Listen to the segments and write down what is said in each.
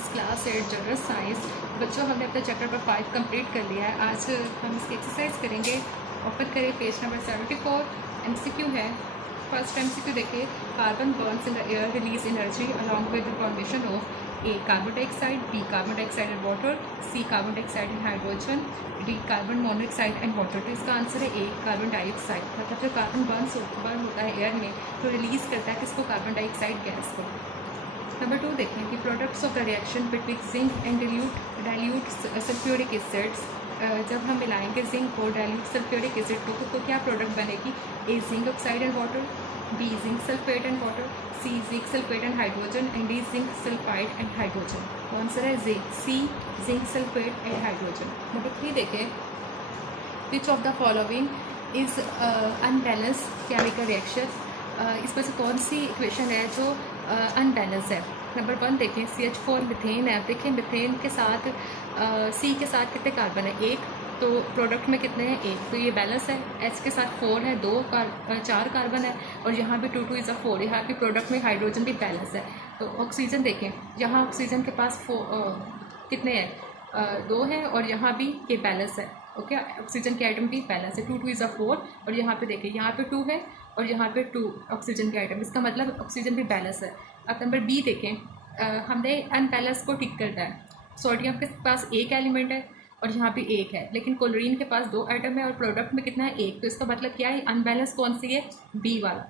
Friends, class 8 general science. बच्चों, हमने अपना चैप्टर नंबर 5 कंप्लीट कर लिया है। आज हम इसकी एक्सरसाइज करेंगे। ओपन करें पेज नंबर 74। एमसीक्यू है। फर्स्ट एमसीक्यू देखिए, carbon burns in the air release energy along with the formation of A carbon dioxide, B carbon dioxide and water, C carbon dioxide and hydrogen, D carbon monoxide and water. तो इसका answer है ए carbon dioxide. मतलब जो carbon burn होता है air में तो release करता है किसको? कार्बन डाइऑक्साइड गैस को। नंबर 2 देखें कि products of the reaction between zinc and dilute sulphuric acids. जब हम मिलाएंगे जिंक और डाइल्यूट सल्फ्यूरिक एसिड को तो क्या प्रोडक्ट बनेगी? A zinc oxide and water, B zinc sulphate and water, C zinc sulphate and hydrogen and D zinc sulphide and hydrogen. तो answer है C zinc sulphate and hydrogen. Number 3 देखें, which of the following is unbalance chemical reaction. इसमें से कौन सी equation है जो unbalance है? Number 1 देखें, CH4 मिथेन है। देखिए मिथेन के साथ सी के साथ कितने कार्बन है? एक। तो प्रोडक्ट में कितने हैं? एक। तो ये बैलेंस है। H के साथ 4 है, 4 कार्बन है और यहाँ भी 2 2 इज़ 4। यहाँ भी प्रोडक्ट में हाइड्रोजन भी बैलेंस है। तो ऑक्सीजन देखें, यहाँ ऑक्सीजन के पास कितने हैं? 2 हैं और यहाँ भी ये बैलेंस है। ओके, ऑक्सीजन के आइटम भी बैलेंस है। 2 2 इज़ 4 और यहाँ पे देखिए यहाँ पे 2 है और यहाँ पे 2 ऑक्सीजन के आइटम। इसका मतलब ऑक्सीजन भी बैलेंस है। अब नंबर बी देखें, हमने अनबैलेंस को टिक करना है। सोडियम के पास एक एलिमेंट है और यहाँ भी एक है, लेकिन क्लोरीन के पास 2 आइटम है और प्रोडक्ट में कितना है? एक। तो इसका मतलब क्या है? अनबैलेंस कौन सी है? बी वाला।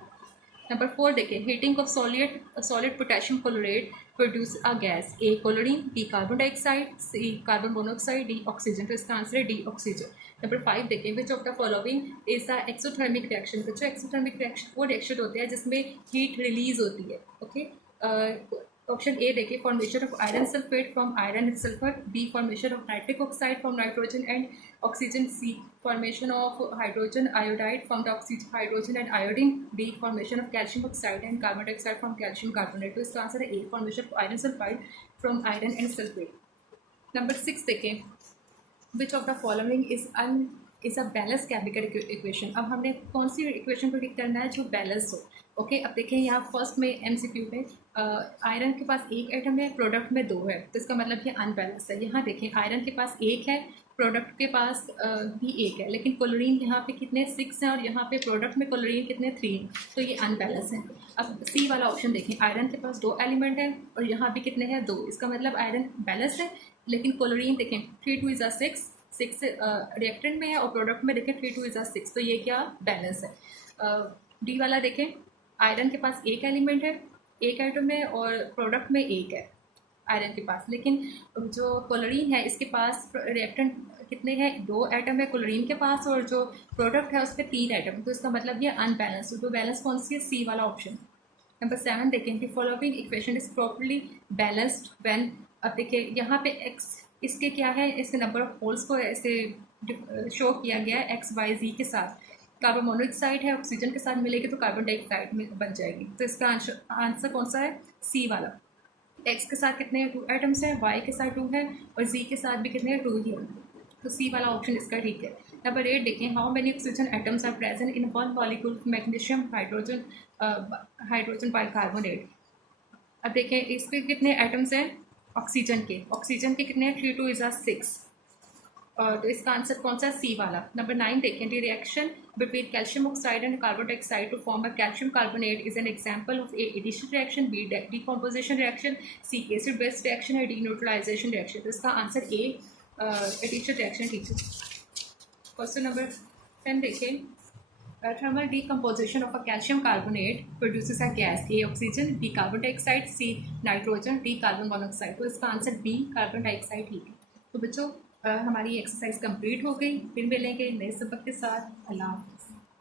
नंबर 4 देखें, heating of solid potassium chloride produce a gas. A chlorine, B carbon dioxide, C carbon monoxide, D oxygen. तो इसका आंसर है डी ऑक्सीजन। नंबर 5 देखें, which of the following is the exothermic reaction. बच्चों, exothermic reaction वो reaction होते हैं जिसमें heat release होती है। ओके, ऑप्शन ए देखिए, formation of iron sulphate from iron and sulphur, B formation of nitric oxide from nitrogen and oxygen, C formation of hydrogen iodide from the oxygen hydrogen and iodine, D formation of calcium oxide and carbon dioxide from calcium carbonate. तो इसका answer है A formation of iron sulphide from iron and sulphate. Number 6 देखें, which of the following is a balance chemical equation. अब हमने कौन सी equation को टिक करना है जो बैलेंस हो। ओके, अब देखें यहाँ फर्स्ट में एमसीक्यू में आयरन के पास एक एटम है, प्रोडक्ट में 2 है, तो इसका मतलब ये अनबैलेंस है। यहाँ देखें आयरन के पास एक है, प्रोडक्ट के पास भी एक है, लेकिन क्लोरीन यहाँ पे कितने? 6 हैं और यहाँ पे प्रोडक्ट में क्लोरीन कितने? 3 हैं, तो ये अनबैलेंस है। अब सी वाला ऑप्शन देखें, आयरन के पास 2 एलिमेंट है और यहाँ भी कितने हैं? 2। इसका मतलब आयरन बैलेंस है, लेकिन क्लोरीन देखें 3 2 इज़ 6 रिएक्टेंट में है और प्रोडक्ट में देखें 3 2 इज़ 6, तो ये क्या? बैलेंस है। डी वाला देखें, आयरन के पास एक एलिमेंट है, एक एटम है और प्रोडक्ट में एक है आयरन के पास, लेकिन जो क्लोरीन है इसके पास रिएक्टेंट कितने हैं? 2 एटम है क्लोरीन के पास और जो प्रोडक्ट है उस पर 3 एटम। तो इसका मतलब ये अनबैलेंस। तो बैलेंस कौन सी है? सी वाला ऑप्शन। नंबर 7 देखें कि following equation is properly balanced when. अब देखिए यहाँ पे एक्स इसके क्या है? इसके नंबर ऑफ होल्स को ऐसे शो किया गया है एक्स वाई जी के साथ। कार्बन मोनोऑक्साइड है, ऑक्सीजन के साथ मिलेगी तो कार्बन डाइऑक्साइड में बन जाएगी। तो इसका आंसर कौन सा है? सी वाला। एक्स के साथ कितने 2 एटम्स हैं, वाई के साथ 2 है और जी के साथ भी कितने 2 ही हैं, तो सी वाला ऑप्शन इसका ठीक है। नंबर 8 देखें, how many oxygen atoms are present in one molecule magnesium hydrogen bicarbonate. अब देखें इसके कितने एटम्स हैं ऑक्सीजन के कितने हैं? 3 2 इज़ 6। तो इसका आंसर कौन सा? सी वाला। नंबर 9 देखें, the reaction between calcium oxide and carbon dioxide to form a calcium carbonate is an example of A addition reaction, B decomposition reaction, C acid base reaction है, डी न्यूट्रलाइजेशन रिएक्शन। तो इसका answer A addition reaction ठीक है। Question number 10 देखें, thermal decomposition of a calcium carbonate produces a gas, A oxygen, B carbon dioxide, C nitrogen, D carbon monoxide। तो इसका answer B carbon dioxide ठीक है। तो बच्चों हमारी एक्सरसाइज कंप्लीट हो गई। फिर मिलेंगे नए सबक के साथ। अल्लाह हाफ़िज़।